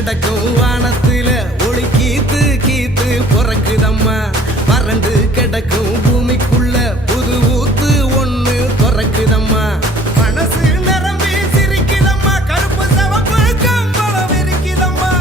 கிடக்கும் வானத்துல ஒளி கீத்து கீத்து பிறக்குதம்மா. வறண்டு கிடக்கும் பூமிக்குள்ள புது ஊத்து ஒண்ணு பிறக்குதம்மா. மனசு நிரம்பி சிரிக்குதம்மா, கருப்பு சவப்பு கம்பளம் இருக்குதம்மா.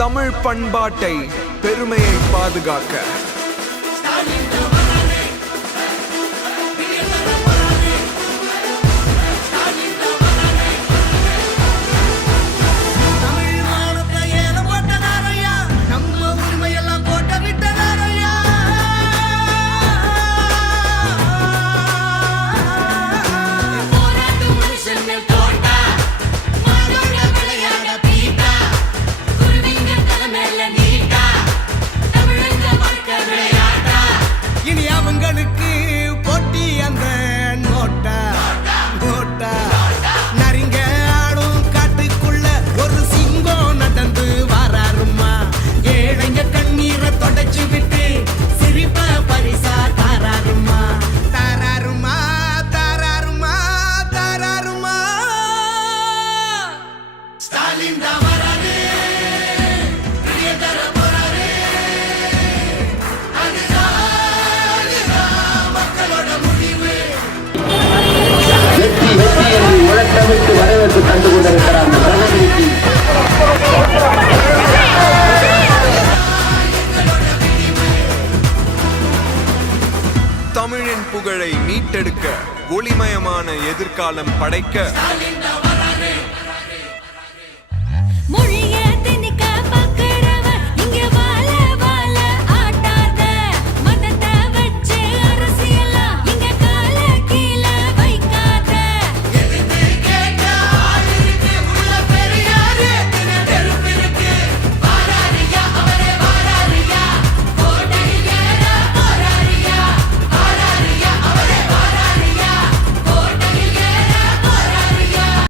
தமிழ் பண்பாட்டை பெருமையை பாதுகாக்க போட்டி அந்த நோட்டா நோட்டா நரிங்க ஆடும் காட்டுக்குள்ள ஒரு சிங்கம் நடந்து வராருமா. ஏழைங்க கண்ணீரை தொடச்சு விட்டு சிரிப்ப பரிசா தாராருமா. தாராருமா தாராருமா தாராருமா. ஸ்டாலின் தான் வராரு, உலகமிட்டு வரவேற்பு தந்து கொண்டிருக்கிறார். தமிழின் புகழை மீட்டெடுக்க ஒளிமயமான எதிர்காலம் படைக்க மொழி